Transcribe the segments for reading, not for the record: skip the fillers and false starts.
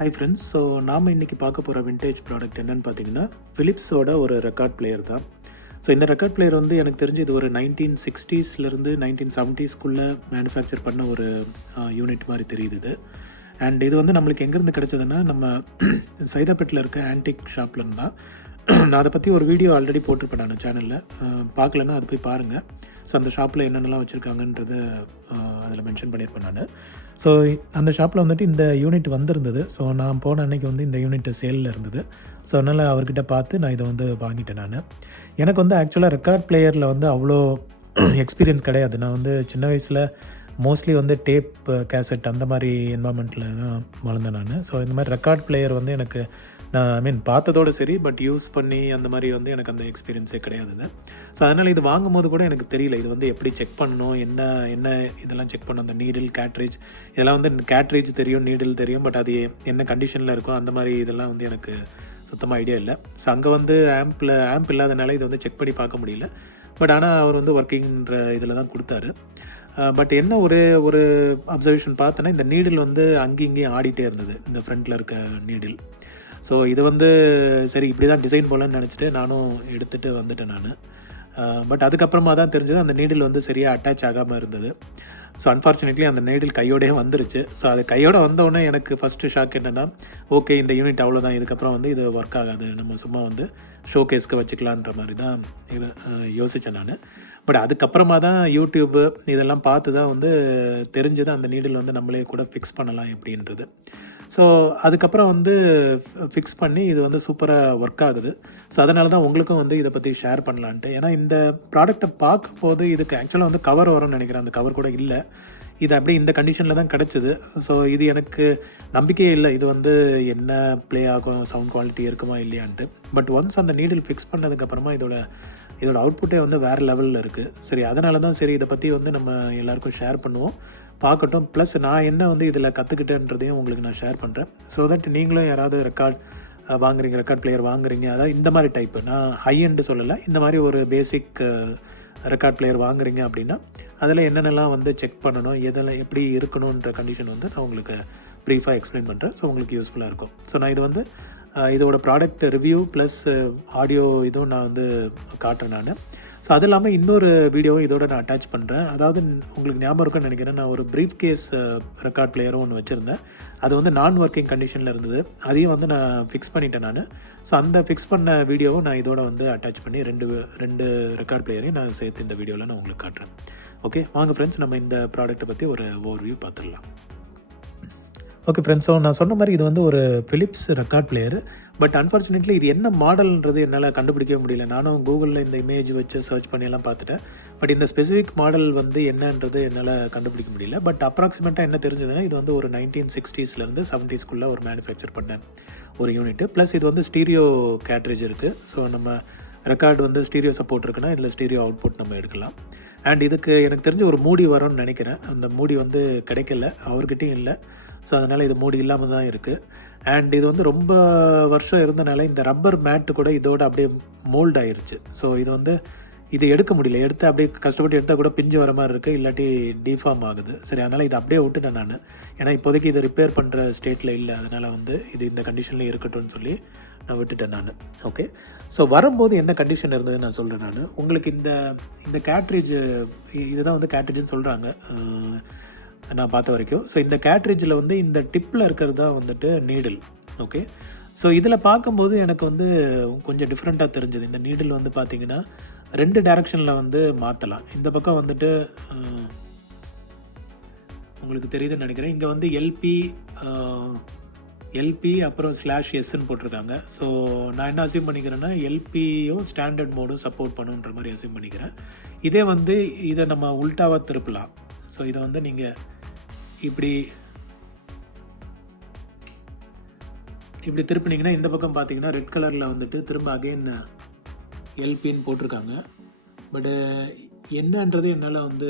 Hi friends. So நாம் இன்றைக்கி பார்க்க போகிற விண்டேஜ் ப்ராடக்ட் என்னென்னு பார்த்தீங்கன்னா ஃபிலிப்ஸோட ஒரு ரெக்கார்ட் பிளேயர் தான். ஸோ இந்த ரெக்கார்ட் பிளேயர் வந்து எனக்கு தெரிஞ்சு இது ஒரு 1960ஸ்லேருந்து 1970ஸ்குள்ளே மேனுஃபேக்சர் பண்ண ஒரு யூனிட் மாதிரி தெரியுது இது. அண்ட் இது வந்து நம்மளுக்கு எங்கேருந்து கிடச்சதுன்னா நம்ம சைதாப்பேட்டில் இருக்க ஆன்டிக் ஷாப்லேருந்து தான். நான் அதை பற்றி ஒரு வீடியோ ஆல்ரெடி போட்டிருப்பேன் நான் சேனலில். பார்க்கலன்னா அது போய் பாருங்கள். ஸோ அந்த ஷாப்பில் என்னென்னலாம் வச்சுருக்காங்கன்றது அதில் மென்ஷன் பண்ணியிருப்பேன் நான். ஸோ அந்த ஷாப்பில் வந்துட்டு இந்த யூனிட் வந்திருந்தது. ஸோ நான் போன அன்றைக்கி வந்து இந்த யூனிட் சேலில் இருந்தது. ஸோ அதனால் அவர்கிட்ட பார்த்து நான் இதை வந்து வாங்கிட்டேன் நான். எனக்கு வந்து ஆக்சுவலாக ரெக்கார்ட் பிளேயரில் வந்து அவ்வளோ எக்ஸ்பீரியன்ஸ் கிடையாது. நான் வந்து சின்ன வயசில் மோஸ்ட்லி வந்து டேப் கேசட் அந்த மாதிரி என்வாமெண்ட்டில் தான் வளர்ந்தேன் நான். ஸோ இந்த மாதிரி ரெக்கார்ட் பிளேயர் வந்து எனக்கு நான் பார்த்ததோடு சரி, பட் யூஸ் பண்ணி அந்த மாதிரி வந்து எனக்கு அந்த எக்ஸ்பீரியன்ஸே கிடையாதுங்க. ஸோ அதனால் இது வாங்கும் போது கூட எனக்கு தெரியல இது வந்து எப்படி செக் பண்ணணும், என்ன இதெல்லாம் செக் பண்ணணும். அந்த நீடில், கேட்ரேஜ் இதெல்லாம் வந்து கேட்ரேஜ் தெரியும், நீடில் தெரியும், பட் அது என்ன கண்டிஷனில் இருக்கும் அந்த மாதிரி இதெல்லாம் வந்து எனக்கு சுத்தமாக ஐடியா இல்லை. ஸோ அங்கே வந்து ஆம்ப் இல்லாதனால இதை வந்து செக் பண்ணி பார்க்க முடியல. பட் ஆனால் அவர் வந்து ஒர்க்கிங்கிற இதில் தான் கொடுத்தாரு. பட் என்ன ஒரு அப்சர்வேஷன் பார்த்தோன்னா, இந்த நீடில் வந்து அங்கேயும் இங்கேயும் ஆடிட்டே இருந்தது, இந்த ஃப்ரண்ட்டில் இருக்க நீடில். ஸோ இது வந்து சரி இப்படி தான் டிசைன் போலன்னு நினச்சிட்டு நானும் எடுத்துகிட்டு வந்துட்டேன் நான். பட் அதுக்கப்புறமா தான் தெரிஞ்சது அந்த நீடில் வந்து சரியாக அட்டாச் ஆகாமல் இருந்தது. ஸோ அன்ஃபார்ச்சுனேட்லி அந்த நீடில் கையோடய வந்துருச்சு. ஸோ அது கையோடு வந்தோடனே எனக்கு ஃபஸ்ட்டு ஷாக் என்னென்னா, ஓகே இந்த யூனிட் அவ்வளோதான், இதுக்கப்புறம் வந்து இது ஒர்க் ஆகாது, நம்ம சும்மா வந்து ஷோ கேஸ்க்கு வச்சுக்கலான்ற மாதிரி தான் யோசித்தேன் நான். பட் அதுக்கப்புறமா தான் யூடியூப்பு இதெல்லாம் பார்த்து தான் வந்து தெரிஞ்சது அந்த நீடில் வந்து நம்மளே கூட ஃபிக்ஸ் பண்ணலாம் எப்படின்றது. ஸோ அதுக்கப்புறம் வந்து ஃபிக்ஸ் பண்ணி இது வந்து சூப்பராக ஒர்க் ஆகுது. ஸோ அதனால தான் உங்களுக்கும் வந்து இதை பற்றி ஷேர் பண்ணலான்ட்டு. ஏன்னா இந்த ப்ராடக்டை பார்க்கும்போது இதுக்கு ஆக்சுவலாக வந்து கவர் வரும்னு நினைக்கிறேன். அந்த கவர் கூட இல்லை. இது அப்படியே இந்த கண்டிஷனில் தான் கிடச்சிது. ஸோ இது எனக்கு நம்பிக்கையே இல்லை இது வந்து என்ன ப்ளே ஆகும், சவுண்ட் குவாலிட்டி இருக்குமா இல்லையான்ட்டு. பட் ஒன்ஸ் அந்த நீடில் ஃபிக்ஸ் பண்ணதுக்கப்புறமா இதோட அவுட்புட்டே வந்து வேறு லெவலில் இருக்குது. சரி அதனால தான் சரி இதை பற்றி வந்து நம்ம எல்லாருக்கும் ஷேர் பண்ணுவோம், பார்க்கட்டும். ப்ளஸ் நான் என்ன வந்து இதில் கற்றுக்கிட்டேன்றதையும் உங்களுக்கு நான் ஷேர் பண்ணுறேன். ஸோ தட் நீங்களும் யாராவது ரெக்கார்ட் பிளேயர் வாங்குறீங்க, அதாவது இந்த மாதிரி டைப்பு, நான் ஹை எண்டு சொல்லலை, இந்த மாதிரி ஒரு பேசிக் ரெக்கார்ட் பிளேயர் வாங்குறீங்க அப்படின்னா அதில் என்னென்னலாம் வந்து செக் பண்ணணும், எதெல்லாம் எப்படி இருக்கணுன்ற கண்டிஷன் வந்து நான் உங்களுக்கு ப்ரீஃபாக எக்ஸ்பிளைன் பண்ணுறேன். ஸோ உங்களுக்கு யூஸ்ஃபுல்லாக இருக்கும். ஸோ நான் இது வந்து இதோட ப்ராடக்ட் ரிவ்யூ ப்ளஸ் ஆடியோ இதுவும் நான் வந்து காட்டுறேன் நான். ஸோ அது இல்லாமல் இன்னொரு வீடியோவும் இதோட நான் அட்டாச் பண்ணுறேன். அதாவது உங்களுக்கு ஞாபகம் இருக்குன்னு நினைக்கிறேன், நான் ஒரு ப்ரீஃப் கேஸ் ரெக்கார்ட் பிளேயரும் ஒன்று வச்சுருந்தேன். அது வந்து நான் ஒர்க்கிங் கண்டிஷனில் இருந்தது. அதையும் வந்து நான் ஃபிக்ஸ் பண்ணிட்டேன் நான். ஸோ அந்த ஃபிக்ஸ் பண்ண வீடியோவும் நான் இதோட வந்து அட்டாச் பண்ணி ரெண்டு ரெக்கார்ட் பிளேயரையும் நான் சேர்த்து இந்த வீடியோவில் நான் உங்களுக்கு காட்டுறேன். ஓகே வாங்க ஃப்ரெண்ட்ஸ், நம்ம இந்த ப்ராடக்ட்டை பற்றி ஒரு ஓவர்வியூ பார்த்துடலாம். ஓகே ஃப்ரெண்ட்ஸ், ஸோ நான் சொன்ன மாதிரி இது வந்து ஒரு Philips record player. But unfortunately இது என்ன மாடல்ன்றது என்னால் கண்டுபிடிக்கவே முடியல. நானும் கூகுளில் இந்த இமேஜ் வச்சு சர்ச் பண்ணியெல்லாம் பார்த்துட்டேன். பட் இந்த ஸ்பெசிஃபிக் மாடல் வந்து என்னன்றது என்னால் கண்டுபிடிக்க முடியல. பட் அப்ராக்சிமேட்டாக என்ன தெரிஞ்சதுன்னா, இது வந்து ஒரு 1960ஸ்லேருந்து 70ஸ்குள்ளே ஒரு மேனுஃபேக்சர் பண்ண ஒரு யூனிட்டு. ப்ளஸ் இது வந்து ஸ்டீரியோ கேட்ரேஜ் இருக்குது. ஸோ நம்ம ரெக்கார்டு வந்து ஸ்டீரியோ சப்போர்ட் இருக்குன்னா இதில் ஸ்டீரியோ அவுட்புட் நம்ம எடுக்கலாம். அண்ட் இதுக்கு எனக்கு தெரிஞ்ச ஒரு மூடி வரும்னு நினைக்கிறேன். அந்த மூடி வந்து கிடைக்கல, அவர்கிட்டையும் இல்லை. ஸோ அதனால் இது மூடி இல்லாமல் தான் இருக்குது. அண்ட் இது வந்து ரொம்ப வருஷம் இருந்தனால இந்த ரப்பர் மேட்டு கூட இதோட அப்படியே மோல்ட் ஆயிருச்சு. ஸோ இது எடுக்க முடியல, எடுத்து அப்படியே கஷ்டப்பட்டு எடுத்தால் கூட பிஞ்சு வர மாதிரி இருக்குது, இல்லாட்டி டிஃபார்ம் ஆகுது. சரி அதனால் இதை அப்படியே விட்டுட்டேன் நான். ஏன்னா இப்போதைக்கு இது ரிப்பேர் பண்ணுற ஸ்டேட்டில் இல்லை, அதனால் வந்து இது இந்த கண்டிஷனில் இருக்கட்டும்னு சொல்லி நான் விட்டுட்டேன் நான். ஓகே, ஸோ வரும்போது என்ன கண்டிஷன் இருந்ததுன்னு நான் சொல்கிறேன் நான் உங்களுக்கு. இந்த கேட்ரேஜ் இதுதான் வந்து கேட்ரேஜ்னு சொல்கிறாங்க நான் பார்த்த வரைக்கும். ஸோ இந்த கேட்ரேஜில் வந்து இந்த டிப்பில் இருக்கிறது தான் வந்துட்டு நீடில். ஓகே, ஸோ இதில் பார்க்கும்போது எனக்கு வந்து கொஞ்சம் டிஃப்ரெண்ட்டாக தெரிஞ்சது. இந்த நீடில் வந்து பார்த்திங்கன்னா 2 டைரக்ஷனில் வந்து மாற்றலாம். இந்த பக்கம் வந்துட்டு உங்களுக்கு தெரியுதுன்னு நினைக்கிறேன், இங்கே வந்து எல்பி அப்புறம் /Sன்னு போட்டிருக்காங்க. ஸோ நான் என்ன அசியூம் பண்ணிக்கிறேன்னா, எல்பியும் ஸ்டாண்டர்ட் மோடும் சப்போர்ட் பண்ணுன்ற மாதிரி அசியூம் பண்ணிக்கிறேன். இதே வந்து இதை நம்ம உல்டாவாக திருப்பலாம். ஸோ இதை வந்து நீங்கள் இப்படி திருப்பினீங்கன்னா இந்த பக்கம் பார்த்தீங்கன்னா ரெட் கலரில் வந்துட்டு திரும்ப அகைன் எல்பின்னு போட்டிருக்காங்க. பட்டு என்னன்றது என்னால் வந்து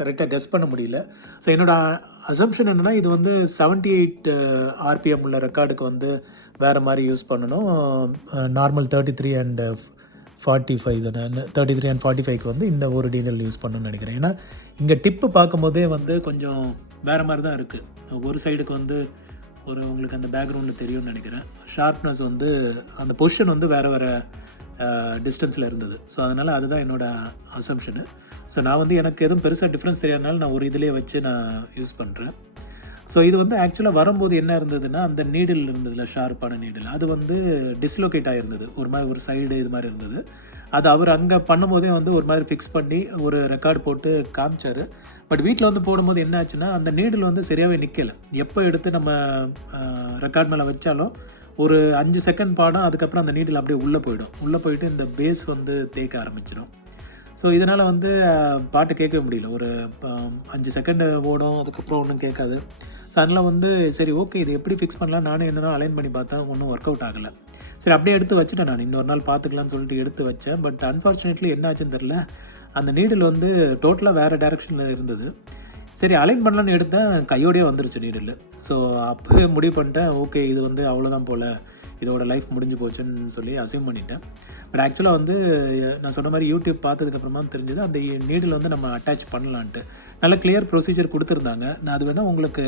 கரெக்டாக கெஸ் பண்ண முடியல. ஸோ என்னோடய அசம்ஷன் என்னென்னா, இது வந்து 78 RPM உள்ள ரெக்கார்டுக்கு வந்து வேறு மாதிரி யூஸ் பண்ணணும். நார்மல் 33 and 45 தானே, 33 and 45க்கு வந்து இந்த ஒரு டீனல் யூஸ் பண்ணணும்னு நினைக்கிறேன். ஏன்னா இங்கே டிப்பு பார்க்கும்போதே வந்து கொஞ்சம் வேறு மாதிரி தான் இருக்குது. ஒரு சைடுக்கு வந்து உங்களுக்கு அந்த பேக்ரவுண்டில் தெரியும்னு நினைக்கிறேன். ஷார்ப்னஸ் வந்து அந்த பொசிஷன் வந்து வேறு வேறு டிஸ்டன்ஸில் இருந்தது. ஸோ அதனால் அதுதான் என்னோடய அசம்ஷனு. ஸோ நான் வந்து எனக்கு எதுவும் பெருசாக டிஃப்ரென்ஸ் தெரியாதனால நான் ஒரு இதிலே வச்சு நான் யூஸ் பண்ணுறேன். ஸோ இது வந்து ஆக்சுவலாக வரும்போது என்ன இருந்ததுன்னா, அந்த நீடில் இருந்ததுல ஷார்ப்பான நீடில் அது வந்து டிஸ்லோகேட் ஆகிருந்தது. ஒரு மாதிரி ஒரு சைடு இது மாதிரி இருந்தது. அது அவர் அங்கே பண்ணும்போதே வந்து ஒரு மாதிரி ஃபிக்ஸ் பண்ணி ஒரு ரெக்கார்டு போட்டு காமிச்சார். பட் வீட்டில் வந்து போடும்போது என்ன ஆச்சுன்னா, அந்த நீடில் வந்து சரியாகவே நிற்கலை. எப்போ எடுத்து நம்ம ரெக்கார்ட் மேலே வச்சாலும் ஒரு 5 செகண்ட் பாடம், அதுக்கப்புறம் அந்த நீடில் அப்படியே உள்ளே போயிட்டு இந்த பேஸ் வந்து தேய்க்க ஆரம்பிச்சிடும். ஸோ இதனால் வந்து பாட்டு கேட்க முடியல. ஒரு 5 செகண்டு ஓடும், அதுக்கப்புறம் ஒன்றும் கேட்காது. ஸோ அதனால் வந்து சரி ஓகே, இது எப்படி ஃபிக்ஸ் பண்ணலாம் நானும் என்ன தான் அலைன் பண்ணி பார்த்தேன், ஒன்றும் ஒர்க் அவுட் ஆகலை. சரி அப்படியே எடுத்து வச்சுட்டேன். நான் இன்னொரு நாள் பார்த்துக்கலான்னு சொல்லிட்டு எடுத்து வச்சேன். பட் அன்ஃபார்ச்சுனேட்லி என்ன ஆச்சுன்னு தெரில, அந்த நீடில் வந்து டோட்டலாக வேறு டைரெக்ஷனில் இருந்தது. சரி அலைன் பண்ணலான்னு எடுத்தேன், கையோடையே வந்துருச்சு நீடில். ஸோ அப்போவே முடிவு பண்ணிட்டேன், ஓகே இது வந்து அவ்வளோதான் போல், இதோட லைஃப் முடிஞ்சு போச்சுன்னு சொல்லி அசியூம் பண்ணிட்டேன். பட் ஆக்சுவலாக வந்து நான் சொன்ன மாதிரி யூடியூப் பார்த்ததுக்கப்புறமா தெரிஞ்சது அந்த நீடில் வந்து நம்ம அட்டாச் பண்ணலான்ட்டு. நல்ல கிளியர் ப்ரொசீஜர் கொடுத்துருந்தாங்க. நான் அது வேணால் உங்களுக்கு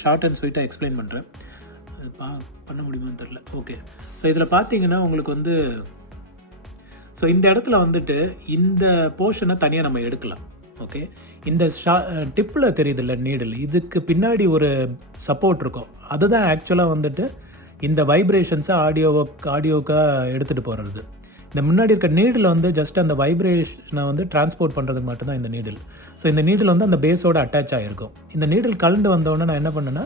ஷார்ட் அண்ட் ஸ்வீட்டாக எக்ஸ்பிளைன் பண்ணுறேன். பண்ண முடியுமான்னு தெரில. ஓகே, ஸோ இதில் பார்த்தீங்கன்னா உங்களுக்கு வந்து ஸோ இந்த இடத்துல வந்துட்டு இந்த போர்ஷனை தனியாக நம்ம எடுக்கலாம். ஓகே, இந்த டிப்பில் தெரியுதில்ல நீடில், இதுக்கு பின்னாடி ஒரு சப்போர்ட் இருக்கும். அதுதான் ஆக்சுவலாக வந்துட்டு இந்த வைப்ரேஷன்ஸை ஆடியோக்காக எடுத்துகிட்டு போகிறது. இந்த முன்னாடி இருக்க நீடில் வந்து ஜஸ்ட் அந்த வைப்ரேஷனை வந்து டிரான்ஸ்போர்ட் பண்ணுறதுக்கு மட்டும்தான் இந்த நீடில். ஸோ இந்த நீடில் வந்து அந்த பேஸோடு அட்டாச் ஆகிருக்கும். இந்த நீடில் கலந்து வந்தோடனே நான் என்ன பண்ணேன்னா,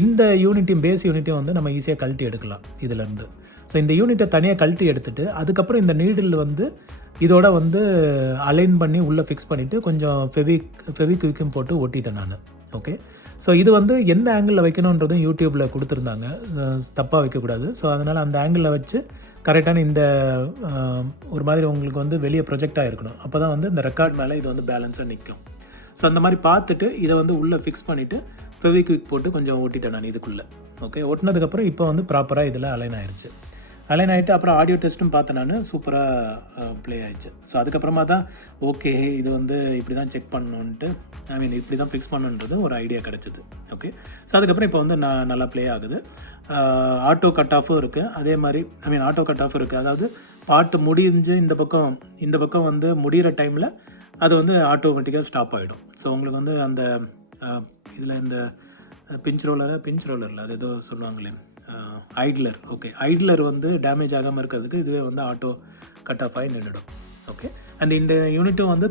இந்த யூனிட்டையும் பேஸ் யூனிட்டையும் வந்து நம்ம ஈஸியாக கழட்டி எடுக்கலாம் இதிலேருந்து. ஸோ இந்த யூனிட்டை தனியாக கழட்டி எடுத்துகிட்டு அதுக்கப்புறம் இந்த நீடில் வந்து இதோட வந்து அலைன் பண்ணி உள்ளே ஃபிக்ஸ் பண்ணிவிட்டு கொஞ்சம் ஃபெவிக்விக்கும் போட்டு ஒட்டிட்டேன் நான். ஓகே, ஸோ இது வந்து எந்த ஆங்கிளில் வைக்கணுன்றதும் யூடியூப்பில் கொடுத்துருந்தாங்க, தப்பாக வைக்கக்கூடாது. ஸோ அதனால் அந்த ஆங்கிளில் வச்சு கரெக்டான இந்த ஒரு மாதிரி உங்களுக்கு வந்து வெளியே ப்ரொஜெக்டாக இருக்கணும். அப்போ தான் வந்து இந்த ரெக்கார்ட் மேலே இது வந்து பேலன்ஸாக நிற்கும். ஸோ அந்த மாதிரி பார்த்துட்டு இதை வந்து உள்ளே ஃபிக்ஸ் பண்ணிவிட்டு ஃபெவிக்விக் போட்டு கொஞ்சம் ஓட்டிட்டேன் நான் இதுக்குள்ளே. ஓகே, ஒட்டினதுக்கப்புறம் இப்போ வந்து ப்ராப்பராக இதில் அலைன் ஆயிடுச்சு. அலைன் ஆகிட்டு அப்புறம் ஆடியோ டெஸ்ட்டும் பார்த்தேன் நான், சூப்பராக ப்ளே ஆகிடுச்சு. ஸோ அதுக்கப்புறமா தான் ஓகே இது வந்து இப்படி தான் செக் பண்ணணுன்ட்டு, இப்படி தான் ஃபிக்ஸ் பண்ணணுன்றது ஒரு ஐடியா கிடச்சிது. ஓகே, ஸோ அதுக்கப்புறம் இப்போ வந்து நல்லா ப்ளே ஆகுது. ஆட்டோ கட் ஆஃபும் இருக்குது. அதே மாதிரி ஆட்டோ கட் ஆஃப் இருக்குது. அதாவது பாட்டு முடிஞ்சு இந்த பக்கம் வந்து முடிகிற டைமில் அது வந்து ஆட்டோமேட்டிக்காக ஸ்டாப் ஆகிடும். ஸோ உங்களுக்கு வந்து அந்த இதில் இந்த பிஞ்ச் ரோலரில் அது ஏதோ சொல்லுவாங்களே ஐட்லர். ஓகே, ஐட்லர் வந்து டேமேஜ் ஆகாமல் இருக்கிறதுக்கு இதுவே வந்து ஆட்டோ கட் ஆஃப் ஆகி நின்றுடும். ஓகே, அண்ட் இந்த யூனிட்டும் வந்து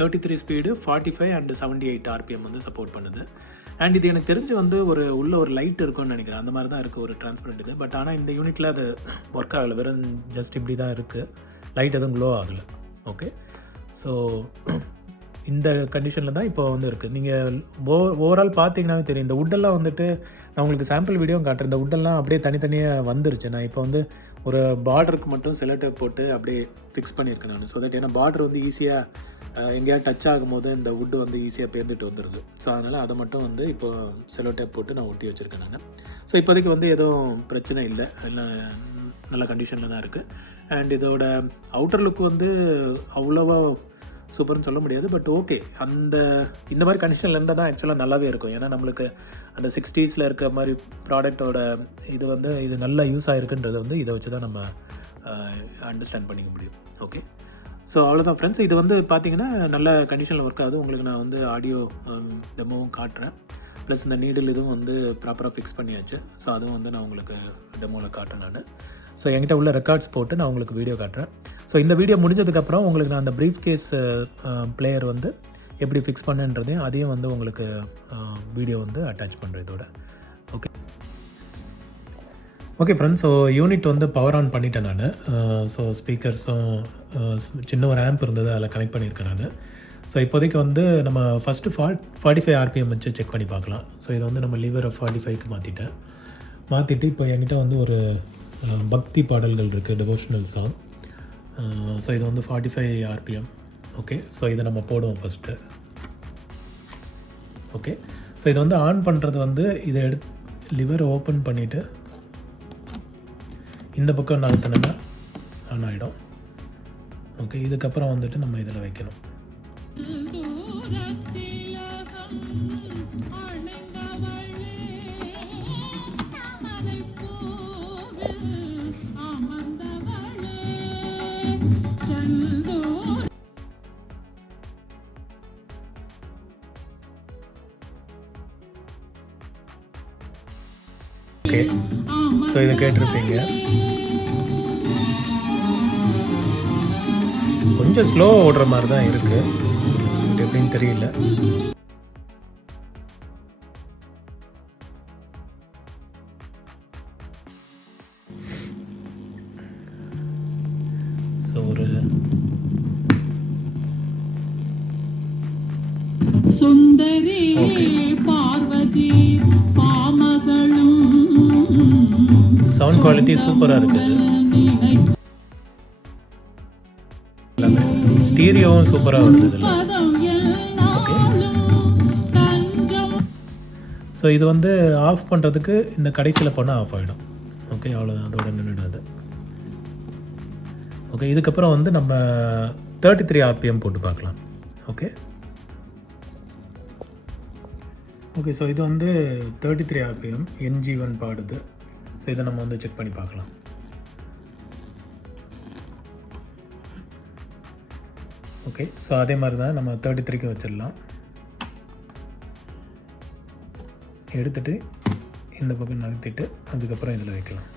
33 ஸ்பீடு, 45 அண்ட் 78 RPM வந்து சப்போர்ட் பண்ணுது. அண்ட் இது எனக்கு தெரிஞ்சு வந்து உள்ள ஒரு லைட் இருக்கும்னு நினைக்கிறேன். அந்த மாதிரி தான் இருக்குது, ஒரு டிரான்ஸ்பரண்ட் இது. பட் ஆனால் இந்த யூனிட்டில் அது ஒர்க் ஆகலை, வெறும் ஜஸ்ட் இப்படி தான் இருக்குது, லைட் எதுவும் க்ளோ ஆகலை. ஓகே, ஸோ இந்த கண்டிஷனில் தான் இப்போ வந்து இருக்குது. நீங்கள் ஓவரால் பார்த்தீங்கன்னாவே தெரியும். இந்த உட்டெல்லாம் வந்துட்டு நான் உங்களுக்கு சாம்பிள் வீடியோ காட்டுறேன். இந்த உட்டெல்லாம் அப்படியே தனித்தனியாக வந்துருச்சு. நான் இப்போ வந்து ஒரு பார்டருக்கு மட்டும் செலோடேப் போட்டு அப்படியே ஃபிக்ஸ் பண்ணியிருக்கேன் நான். ஸோ தட் ஏன்னா பார்டர் வந்து ஈஸியாக எங்கேயாவது டச் ஆகும்போது இந்த உட்டு வந்து ஈஸியாக பேர்ந்துட்டு வந்துடுது. ஸோ அதனால் அதை மட்டும் வந்து இப்போ செலோடேப் போட்டு நான் ஒட்டி வச்சுருக்கேன் நான். ஸோ இப்போதைக்கு வந்து எதுவும் பிரச்சனை இல்லை, எல்லாம் நல்ல கண்டிஷனில் தான் இருக்குது. அண்ட் இதோட அவுட்டர் லுக் வந்து அவ்வளோவா சூப்பர்னு சொல்ல முடியாது. பட் ஓகே, இந்த மாதிரி கண்டிஷனில் இருந்தால் தான் ஆக்சுவலாக நல்லாவே இருக்கும். ஏன்னா நம்மளுக்கு அந்த 60s இருக்க மாதிரி ப்ராடக்டோட இது நல்லா யூஸ் ஆகிருக்குன்றது வந்து இதை வச்சு தான் நம்ம அண்டர்ஸ்டாண்ட் பண்ணிக்க முடியும். ஓகே, ஸோ அவ்வளோதான் ஃப்ரெண்ட்ஸ். இது வந்து பார்த்தீங்கன்னா நல்ல கண்டிஷனில் ஒர்க் ஆகுது. உங்களுக்கு நான் வந்து ஆடியோ டெமோவும் காட்டுறேன். ப்ளஸ் இந்த நீடில் இதுவும் வந்து ப்ராப்பராக ஃபிக்ஸ் பண்ணியாச்சு. ஸோ அதுவும் வந்து நான் உங்களுக்கு டெமோவில் காட்டுறேன் நான். ஸோ என்கிட்ட உள்ள ரெக்கார்ட்ஸ் போட்டு நான் உங்களுக்கு வீடியோ காட்டுறேன். ஸோ இந்த வீடியோ முடிஞ்சதுக்கப்புறம் உங்களுக்கு நான் அந்த ப்ரீஃப் கேஸ் பிளேயர் வந்து எப்படி ஃபிக்ஸ் பண்ணுன்றதையும் அதையும் வந்து உங்களுக்கு வீடியோ வந்து அட்டாச் பண்ணுறேன் இதோட. ஓகே ஃப்ரெண்ட்ஸ், ஸோ யூனிட் வந்து பவர் ஆன் பண்ணிட்டேன் நான். ஸோ ஸ்பீக்கர்ஸும் சின்ன ஒரு ஆம்ப் இருந்தது, அதில் கனெக்ட் பண்ணியிருக்கேன் நான். ஸோ இப்போதைக்கு வந்து நம்ம ஃபஸ்ட்டு 45 RPM வச்சு செக் பண்ணி பார்க்கலாம். ஸோ இதை வந்து நம்ம லிவரை 45க்கு மாற்றிட்டு இப்போ என்கிட்ட வந்து ஒரு பக்தி பாடல்கள் இருக்குது, டிவோஷனல் சாங். ஸோ இது வந்து 45 RPM. ஓகே, ஸோ இதை நம்ம போடுவோம் ஃபஸ்ட்டு. ஓகே, ஸோ இதை வந்து ஆன் பண்ணுறது வந்து இதை லிவர் ஓப்பன் பண்ணிவிட்டு இந்த பக்கம் நகர்த்தினா ஆன் ஆகிடும். ஓகே, இதுக்கப்புறம் வந்துட்டு நம்ம இதில் வைக்கணும். ஓகே, ஸோ இதை கேட்டிருப்பீங்க. கொஞ்சம் ஸ்லோவாக ஓடுற மாதிரி தான் இருக்குது, பட் எப்படின்னு தெரியல. ஸோ ஒரு சுந்தரி பார்வதி பாமகளும் சவுண்ட் குவாலிட்டி சூப்பராக இருக்குது. எல்லாமே ஸ்டீரியோவும் சூப்பராக வருது இதில். ஓகே, ஸோ இது வந்து ஆஃப் பண்ணுறதுக்கு இந்த கடைசியில் போனால் ஆஃப் ஆகிடும். ஓகே, அவ்வளோதான், அதோட நின்றுடாது. ஓகே, இதுக்கப்புறம் வந்து நம்ம 33 RPM போட்டு பார்க்கலாம். ஓகே ஓகே ஸோ இது வந்து 33 RPM NG1 பாடுது. ஸோ இதை நம்ம வந்து செக் பண்ணி பார்க்கலாம். ஓகே, ஸோ அதே மாதிரி தான் நம்ம 33க்கு வச்சிடலாம். எடுத்துகிட்டு இந்த பக்கம் நகர்த்திட்டு அதுக்கப்புறம் இதில் வைக்கலாம்.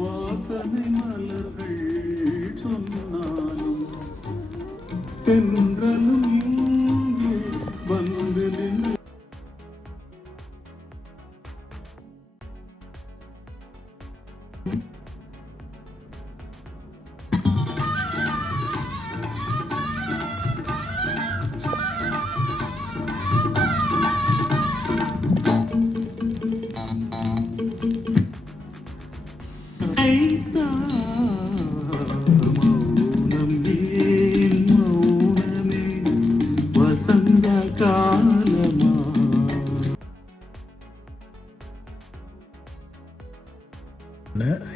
வாசனை மலர்கள் சொன்னாலும் தென்றலும் இங்கே வந்து நின்று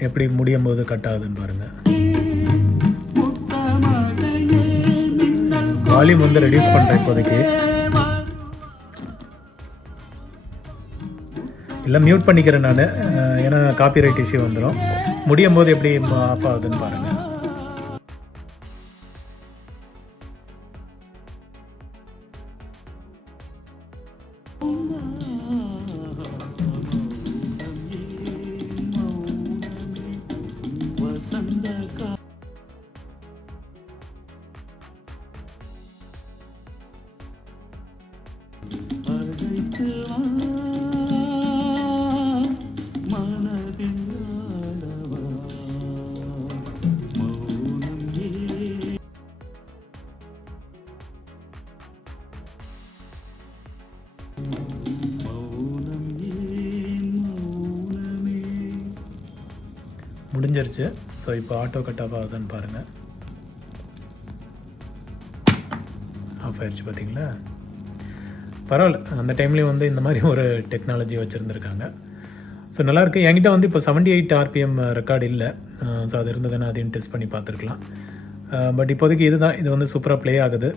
எப்படி முடியும் போது கட் ஆகுதுன்னு பாருங்க. வால்யூம் வந்து ரெடியூஸ் பண்ணுறேன் இப்போதைக்கு. இல்லை மியூட் பண்ணிக்கிறேன் நான், ஏன்னா காப்பிரைட் இஷ்யூ வந்துடும். முடியும் போது எப்படி ஆஃப் ஆகுதுன்னு பாருங்கள். முடிஞ்சிருச்சு. ஸோ இப்போ ஆட்டோ கட் ஆஃப் ஆகுதுன்னு பாருங்கள். ஆஃப் ஆயிடுச்சு பார்த்தீங்களா? பரவாயில்ல, அந்த டைம்லேயும் வந்து இந்த மாதிரி ஒரு டெக்னாலஜி வச்சுருந்துருக்காங்க. ஸோ நல்லாயிருக்கு. என்கிட்ட வந்து இப்போ 78 RPM ரெக்கார்டு இல்லை. ஸோ அது இருந்ததுன்னா அதையும் டெஸ்ட் பண்ணி பார்த்துருக்கலாம். பட் இப்போதைக்கு இது வந்து சூப்பராக ப்ளே ஆகுது.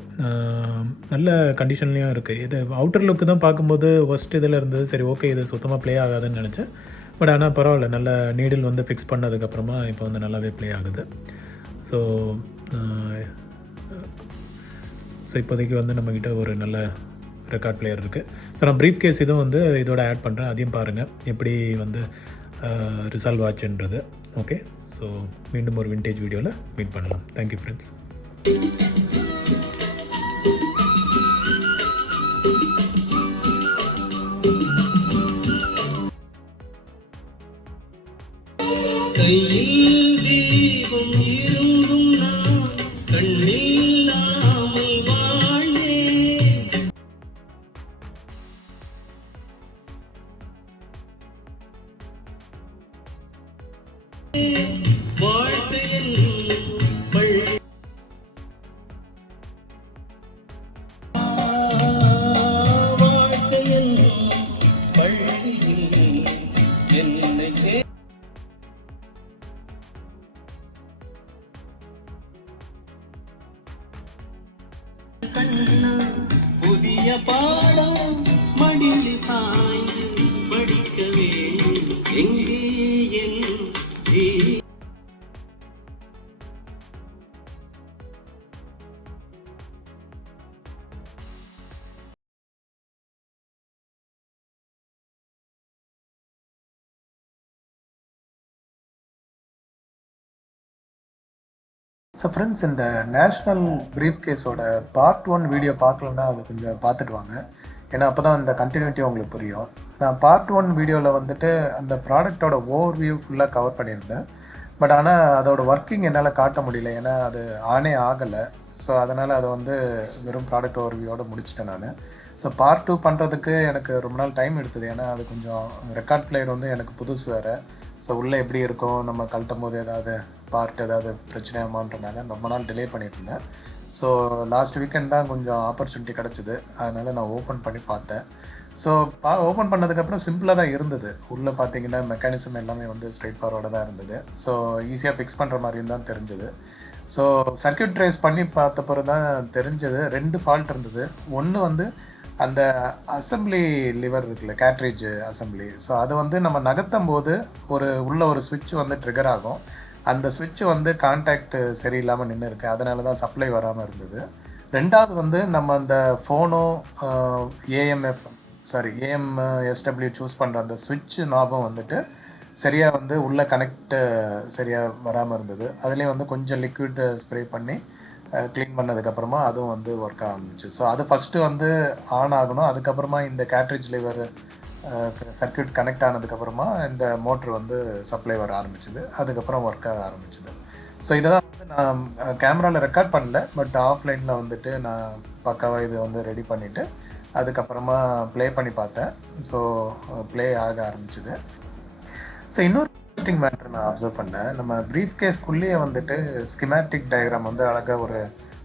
நல்ல கண்டிஷன்லேயும் இருக்குது. இது அவுட்டர் லுக்கு தான் பார்க்கும்போது ஒஸ்ட் இதில் இருந்தது. சரி, ஓகே, இது சுத்தமாக ப்ளே ஆகாதுன்னு நினச்சேன். பட் ஆனால் பரவாயில்ல, நல்ல நீடில் வந்து ஃபிக்ஸ் பண்ணதுக்கப்புறமா இப்போ வந்து நல்லாவே ப்ளே ஆகுது. ஸோ இப்போதைக்கு வந்து நம்மக்கிட்ட ஒரு நல்ல ரெக்கார்ட் பிளேயர் இருக்குது. ஸோ நான் ப்ரீஃப் கேஸ் இதுவும் வந்து இதோட ஆட் பண்ணுறேன். அதையும் பாருங்கள் எப்படி வந்து ரிசால்வ் ஆச்சுன்றது. ஓகே, ஸோ மீண்டும் ஒரு விண்டேஜ் வீடியோவில் மீட் பண்ணலாம். Thank you friends. கையில் தீபம் இருந்தும் நான் கண்ணில்லாமல் வாழ்ந்தேன். வாழ்க்கையின் பள்ளி வாழ்க்கையின் பள்ளியில் என்னை கண்ணா பாடம் மடியில் சாய்ந்து படிக்க வேண்டும் எங்கே என் ஸோ ஃப்ரெண்ட்ஸ், இந்த நேஷ்னல் ப்ரீஃப் கேஸோட பார்ட் 1 வீடியோ பார்க்கலன்னா அது கொஞ்சம் பார்த்துட்டு வாங்க. ஏன்னா அப்போ தான் இந்த கண்டினியூட்டி உங்களுக்கு புரியும். நான் பார்ட் 1 வீடியோவில் வந்துட்டு அந்த ப்ராடக்டோட ஓவர் வியூ ஃபுல்லாக கவர் பண்ணியிருந்தேன். பட் ஆனால் அதோட ஒர்க்கிங் என்னால் காட்ட முடியல, ஏன்னா அது ஆனே ஆகலை. ஸோ அதனால் அதை வந்து வெறும் ப்ராடக்ட் ஓவர் வியூவோடு முடிச்சிட்டேன் நான். ஸோ பார்ட் 2 பண்ணுறதுக்கு எனக்கு ரொம்ப நாள் டைம் எடுத்தது, ஏன்னா அது கொஞ்சம் ரெக்கார்ட் பிளேயர் வந்து எனக்கு புதுசு வேறு. ஸோ உள்ளே எப்படி இருக்கும், நம்ம கழட்டும் போது ஏதாவது பார்ட் ஏதாவது பிரச்சனையாமான்றனால ரொம்ப நாள் டிலே பண்ணிட்டு இருந்தேன். ஸோ லாஸ்ட் வீக்கெண்ட் தான் கொஞ்சம் ஆப்பர்ச்சுனிட்டி கிடச்சிது, அதனால் நான் ஓப்பன் பண்ணி பார்த்தேன். ஸோ ஓப்பன் பண்ணதுக்கப்புறம் சிம்பிளாக தான் இருந்தது. உள்ளே பார்த்தீங்கன்னா மெக்கானிசம் எல்லாமே வந்து ஸ்ட்ரைட் ஃபார்வர்டாக தான் இருந்தது. ஸோ ஈஸியாக ஃபிக்ஸ் பண்ணுற மாதிரியும் தான் தெரிஞ்சது. ஸோ சர்க்யூட் ட்ரேஸ் பண்ணி பார்த்த பிறகு தான் தெரிஞ்சது 2 ஃபால்ட் இருந்தது. ஒன்று வந்து அந்த அசம்பிளி லிவர் இருக்குல்ல, கேட்ரேஜ் அசம்பிளி. ஸோ அது வந்து நம்ம நகர்த்தும் போது உள்ள ஒரு ஸ்விட்ச் வந்து ட்ரிகர் ஆகும். அந்த ஸ்விட்ச் வந்து கான்டாக்ட் சரியில்லாமல் நின்று இருக்குது, அதனால தான் சப்ளை வராமல் இருந்தது. ரெண்டாவது வந்து நம்ம அந்த ஃபோனோ ஏஎம்எஸ்டபிள்யூ சூஸ் பண்ணுற அந்த ஸ்விட்ச் நாபம் வந்துட்டு சரியாக வந்து உள்ளே கனெக்டு சரியாக வராமல் இருந்தது. அதுலேயும் வந்து கொஞ்சம் லிக்விட் ஸ்ப்ரே பண்ணி க்ளீன் பண்ணதுக்கப்புறமா அதுவும் வந்து ஒர்க் ஆரம்பிச்சு. ஸோ அது ஃபஸ்ட்டு வந்து ஆன் ஆகணும். அதுக்கப்புறமா இந்த கேட்ரேஜ் லிவர் சர்க்யூட் கனெக்ட் ஆனதுக்கப்புறமா இந்த மோட்ரு வந்து சப்ளை வர ஆரம்பிச்சுது. அதுக்கப்புறம் ஒர்க் ஆக ஆரம்பிச்சுது. ஸோ இதை தான் வந்து நான் கேமராவில் ரெக்கார்ட் பண்ணல, பட் ஆஃப்லைனில் வந்துட்டு நான் பக்காவாக இது வந்து ரெடி பண்ணிவிட்டு அதுக்கப்புறமா ப்ளே பண்ணி பார்த்தேன். ஸோ ப்ளே ஆக ஆரம்பிச்சுது. ஸோ இன்னொரு இன்ட்ரெஸ்டிங் மேட்டர் நான் அப்சர்வ் பண்ணேன். நம்ம ப்ரீஃப் கேஸ்க்குள்ளேயே வந்துட்டு ஸ்கிமேட்டிக் டயக்ராம் வந்து அழகாக ஒரு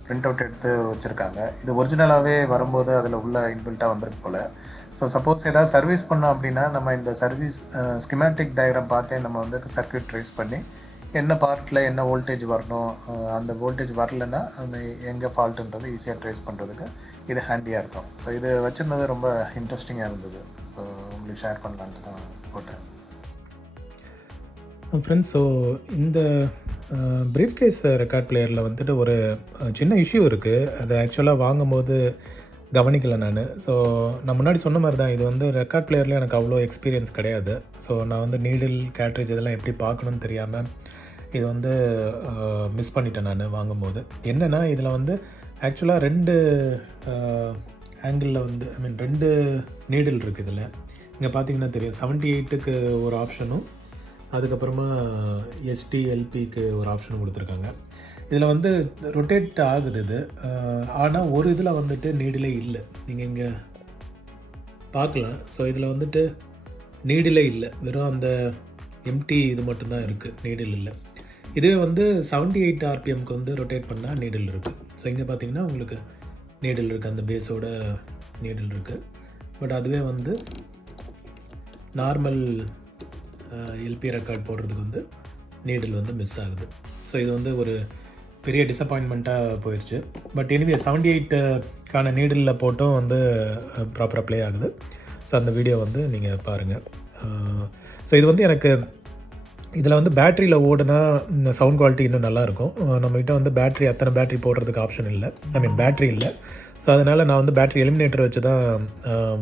பிரிண்ட் அவுட் எடுத்து வச்சுருக்காங்க. இது ஒரிஜினலாகவே வரும்போது அதில் உள்ள இன்பில்ட்டாக வந்திருக்கு போல். ஸோ சப்போஸ் ஏதாவது சர்வீஸ் பண்ணோம் அப்படின்னா நம்ம இந்த சர்வீஸ் ஸ்கிமேட்டிக் டயக்ராம் பார்த்தே நம்ம வந்து சர்க்யூட் ட்ரேஸ் பண்ணி என்ன பார்ட்டில் என்ன வோல்டேஜ் வரணும், அந்த வோல்டேஜ் வரலைன்னா அந்த எங்கே ஃபால்ட்டுன்றது ஈஸியாக ட்ரேஸ் பண்ணுறதுக்கு இது ஹேண்டியாக இருக்கும். ஸோ இது வச்சுருந்தது ரொம்ப இன்ட்ரெஸ்டிங்காக இருந்தது. ஸோ உங்களுக்கு ஷேர் பண்ணலான்ட்டு தான் போட்டேன். ஃப்ரெண்ட்ஸ், ஸோ இந்த ப்ரீஃப் கேஸ் ரெக்கார்ட் பிளேயரில் வந்துட்டு ஒரு சின்ன இஷ்யூ இருக்குது. அது ஆக்சுவலாக வாங்கும்போது கவனிக்கலை நான். ஸோ நான் முன்னாடி சொன்ன மாதிரி தான், இது வந்து ரெக்கார்ட் பிளேயரில் எனக்கு அவ்வளோ எக்ஸ்பீரியன்ஸ் கிடையாது. ஸோ நான் வந்து நீடில் கேட்ரேஜ் இதெல்லாம் எப்படி பார்க்கணுன்னு தெரியாமல் இது வந்து மிஸ் பண்ணிட்டேன் நான் வாங்கும்போது. என்னென்னா இதில் வந்து ஆக்சுவலாக 2 ஆங்கிளில் வந்து 2 நீடில் இருக்குது இதில். இங்கே பார்த்தீங்கன்னா தெரியும், 78க்கு ஒரு ஆப்ஷனும் அதுக்கப்புறமா STLPக்கு ஒரு ஆப்ஷனும் கொடுத்துருக்காங்க. இதில் வந்து ரொட்டேட் ஆகுது இது. ஆனால் ஒரு இதில் வந்துட்டு நீடிலே இல்லை, நீங்கள் இங்கே பார்க்கலாம். ஸோ இதில் வந்துட்டு நீடிலே இல்லை, வெறும் அந்த எம்டி இது மட்டும்தான் இருக்குது, நீடில் இல்லை. இதுவே வந்து 78 RPMக்கு வந்து ரொட்டேட் பண்ணால் நீடில் இருக்குது. ஸோ இங்கே பார்த்தீங்கன்னா உங்களுக்கு நீடில் இருக்குது, அந்த பேஸோட நீடில் இருக்குது. பட் அதுவே வந்து நார்மல் எல்பி ரெக்கார்ட் போடுறதுக்கு வந்து நீடில் வந்து மிஸ் ஆகுது. ஸோ இது வந்து ஒரு பெரிய டிசப்பாயின்மெண்ட்டாக போயிடுச்சு. பட் எனிவே 78க்கான நீடிலில் போட்டும் வந்து ப்ராப்பராக ப்ளே ஆகுது. ஸோ அந்த வீடியோ வந்து நீங்கள் பாருங்கள். ஸோ இது வந்து எனக்கு இதில் வந்து பேட்டரியில் ஓடுனா இந்த சவுண்ட் குவாலிட்டி இன்னும் நல்லாயிருக்கும். நம்மகிட்ட வந்து அத்தனை பேட்டரி போடுறதுக்கு ஆப்ஷன் இல்லை, பேட்டரி இல்லை. ஸோ அதனால் நான் வந்து பேட்டரி எலிமினேட்டர் வச்சு தான்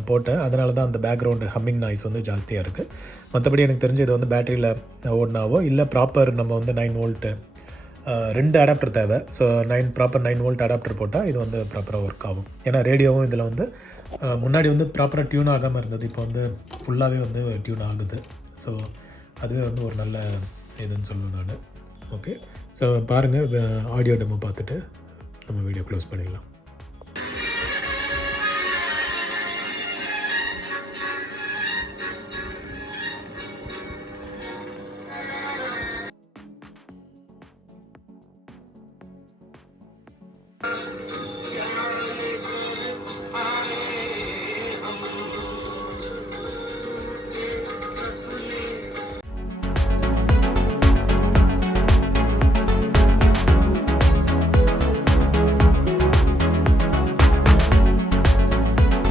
போட்டேன். அதனால தான் அந்த பேக்ரவுண்டு ஹம்மிங் நாய்ஸ் வந்து ஜாஸ்தியாக இருக்குது. மற்றபடி எனக்கு தெரிஞ்சு இது வந்து பேட்டரியில் ஓடினாவோ இல்லை ப்ராப்பர் நம்ம வந்து 9 வோல்ட்டு 2 அடாப்டர் தேவை. ஸோ 9 வோல்ட் அடாப்டர் போட்டால் இது வந்து ப்ராப்பராக ஒர்க் ஆகும். ஏன்னா ரேடியோவும் இதில் வந்து முன்னாடி வந்து ப்ராப்பராக டியூன் ஆகாமல் இருந்தது, இப்போ வந்து ஃபுல்லாகவே வந்து டியூன் ஆகுது. ஸோ அதுவே வந்து ஒரு நல்ல இதுன்னு சொல்லுவேன் நான். ஓகே, ஸோ பாருங்கள், ஆடியோ டெமோ பார்த்துட்டு நம்ம வீடியோ க்ளோஸ் பண்ணிடலாம்.